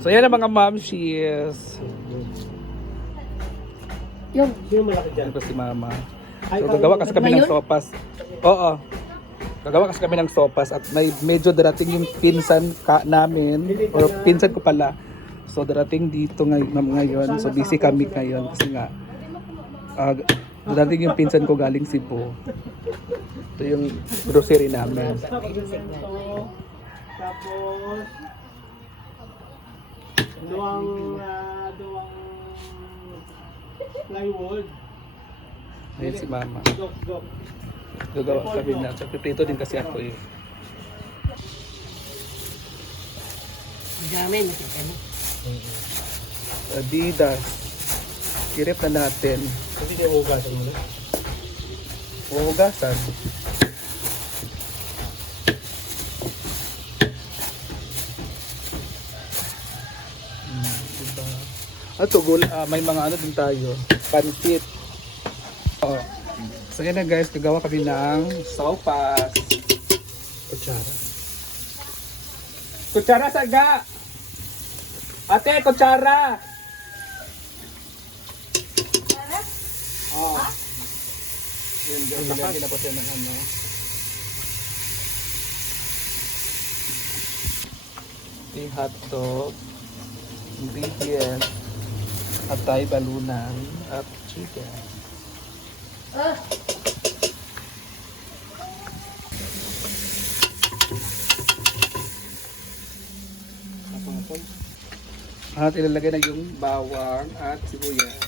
So yan ang mga mamshies. Yung, sino malaki dyan? Ito si mama. So gagawa kasi kami ng sopas. Oo. Gagawa kasi kami ng sopas at may medyo darating yung pinsan namin or pinsan ko pala. So darating dito ngayon. So busy kami ngayon kasi nga darating yung pinsan ko galing Cebu. Ito yung grocery namin. Tapos duwang plywood. Ayun si mama. Dok. Gagawa kami na. So piprito din kasi ako eh. Dami, nakikita. Adidas. Kirip na natin. Kasi di hugasan mo na. Hugasan. Diba? At may mga ano din tayo. Pansit. Oo. So yan na guys, gagawa kami ng sopas. Kutsara. Kutsara saga! Ate, kutsara! Oo. Yun guys, nilagyan na po siya ng ano. Yung hotdog, ingredients, atay, balunan, at chicken. At ilalagay na yung bawang at sibuyas.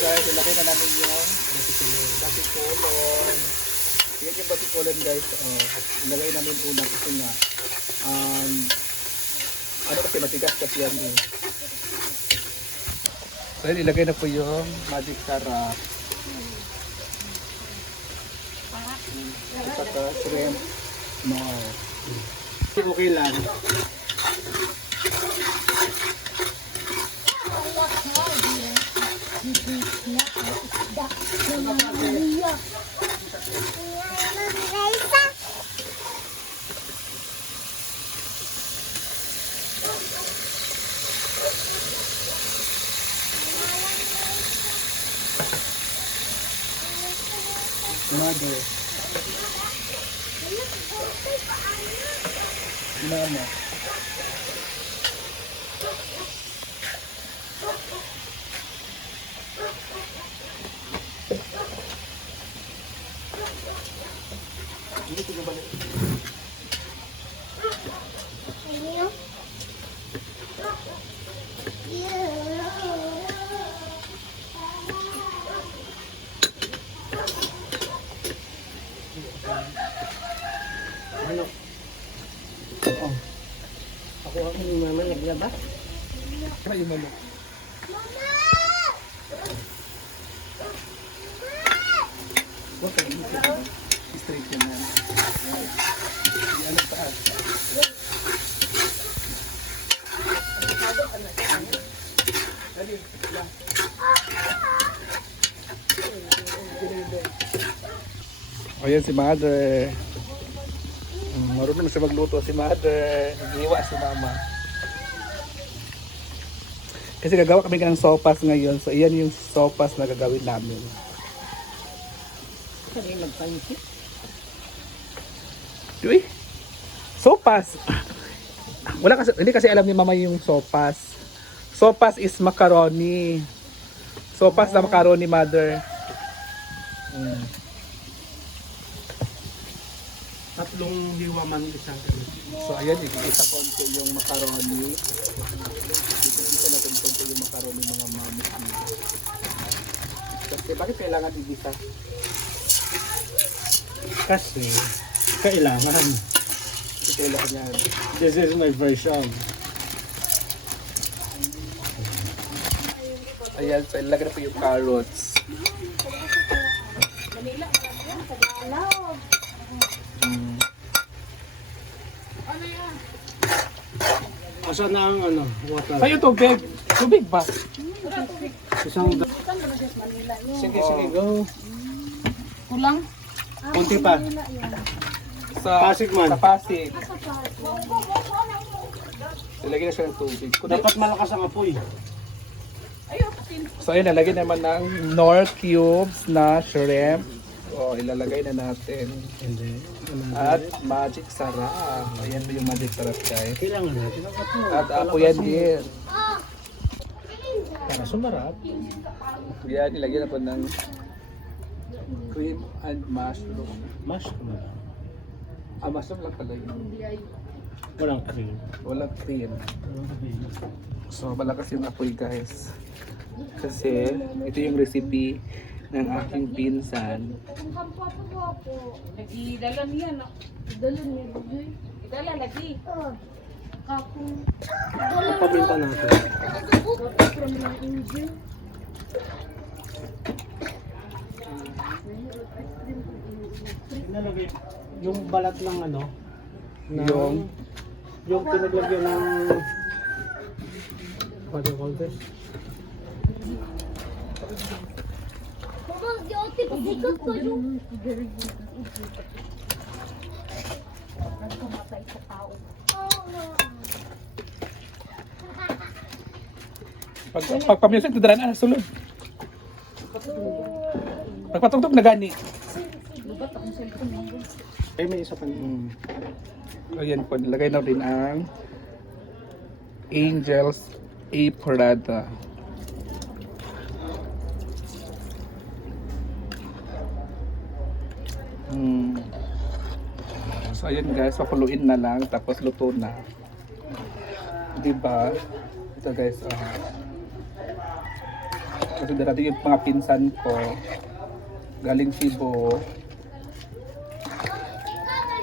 Guys, ilagay na namin yung batikulon. Yan yung batikulon guys. Ilagay namin una kasi nga ano kasi matigas kasi yan eh. So yun, ilagay na po yung magic sarap. At saka shrimp. No. Okay lang. Mother. Mama. Ini sudah balik. Ano? Oh. Ako ni mama naglaba. Kaya yung manok. Wag ka dito. Straight yan na. Yan ang taas. Dali, lang. Ayan si mother. Marunong na siya magluto si mother. Nag-iwa si mama. Kasi gagawa kami ng sopas ngayon. So iyan yung sopas na gagawin namin. Kasi nagpansit. Uy! Sopas! Hindi kasi alam ni mama yung sopas. Sopas is macaroni. Sopas na macaroni, mother. Tatlong hiwa man isang kami. So ayan, ikita konti yung macaroni. Ikita natin konti yung macaroni mga mami. Kasi bakit kailangan igisa? Kasi kailangan. Kasi kailangan yan. This is my version. Ayan, so ilagay na po yung carrots. Mm. Asan na ang ano, water? Sa'yo tubig. Tubig ba? Isang... Sige, sige, go. Kulang. Kunti pa. Sa Pasig man. Sa Pasig. Ilagay na siya ng tubig. Dapat malakas ang apoy. So ayun, nalagay naman ng Knorr cubes na shrimp. O, ilalagay na natin. Hindi. At magic sarap. Ayan po yung magic sarap, guys. Kailangan natin ang apoy. At ako yan din. Para sumarap. Yan, ilagay na po ng cream and mushroom. Mushroom. Mushroom lang pala yun. Walang cream. Walang cream. So, malakas yung apoy, guys. Kasi, ito yung recipe ng aking pinsan. Nagidala niya, no? Idala niya, Bujoy. Idala lagi. Pabinta natin. Inalagay yung balat ng ano? ng- yung pinaglagyan ng what do you call this? Pag music, tudra na, sulod. Pagpatugtog na gani. Ay, may isa pa. Ayan po, nilagay na rin ang Angel's A Prada. So ayan guys, papuluin na lang tapos luto na. Diba? Ito guys, kasi darating yung mga pinsan ko galing Cebu.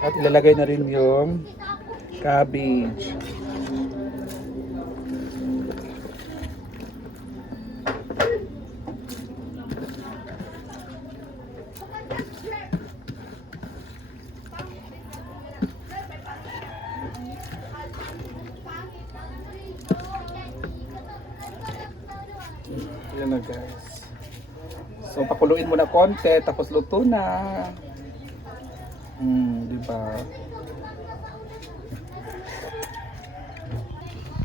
At ilalagay na rin yung cabbage. Ayan na guys. So pakuluin mo na konti tapos luto na. Diba?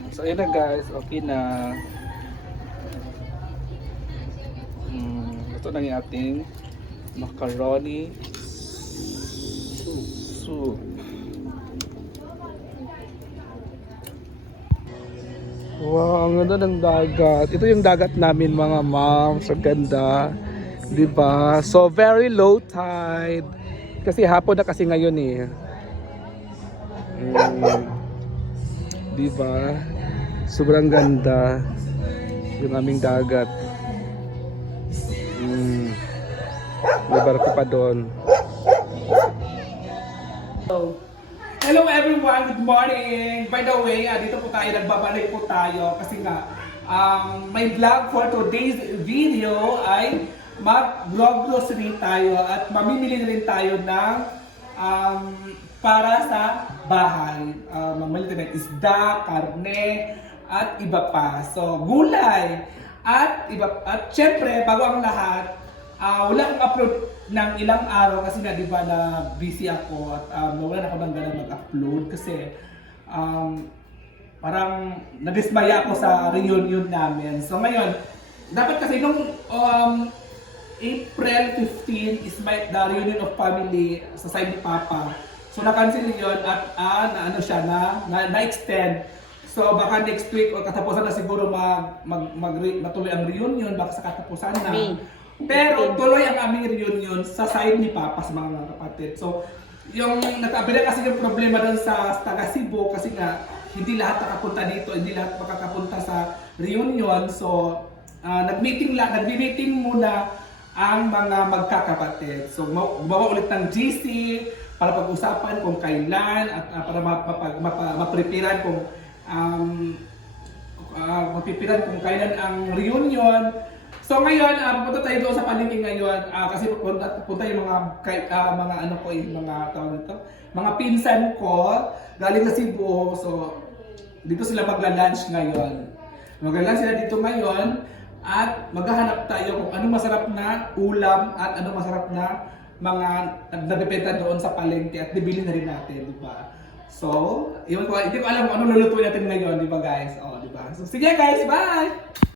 So ayan na guys, okay na. Ito na yung ating macaroni soup. Wow, ang ganda ng dagat. Ito yung dagat namin mga ma'am. So ganda. Diba? So very low tide. Kasi hapon na kasi ngayon eh. Diba? Sobrang ganda. Yung aming dagat. May barko pa doon. Hello everyone, good morning! By the way, dito po tayo, nagbabalik po tayo kasi nga may vlog for today's video ay mag-vlog grocery tayo at mamimili rin tayo ng para sa bahay. Mamili tayo ng isda, karne, at iba pa. So, gulay at syempre, bago ang lahat, wala akong upload ng ilang araw kasi nga diba na busy ako at nawala na ako ng ganang mag-upload kasi parang nadismaya ako sa reunion namin. So ngayon, dapat kasi nung April 15 is the reunion of family sa side ni Papa. So na-cancel yun at na-extend. So baka next week o katapusan na siguro matuloy ang reunion, baka sa katapusan na. Pero tuloy ang aming reunion sa side ni Papa sa mga kapatid. So, yung nagkabila kasi yung problema doon sa taga Cebu kasi nga hindi lahat nakapunta dito, hindi lahat makakapunta sa reunion. So, nag-meeting muna ang mga magkakapatid. So, gumawa ulit ng GC para pag-usapan kung kailan at para mapreparean kung kailan ang reunion. So So ngayon, pupunta tayo doon sa palengke ngayon kasi pupunta yung mga ano ko, yung mga tawag nito, mga pinsan ko galing sa Cebu. So dito sila magla-lunch ngayon. Magla-lunch sila dito ngayon at maghahanap tayo kung anong masarap na ulam at anong masarap na mga nabibenta doon sa palengke at bibili na rin natin, di ba? So, hindi ko alam kung anong lulutuin natin ngayon, di ba guys? Oh, di ba? So sige guys, bye!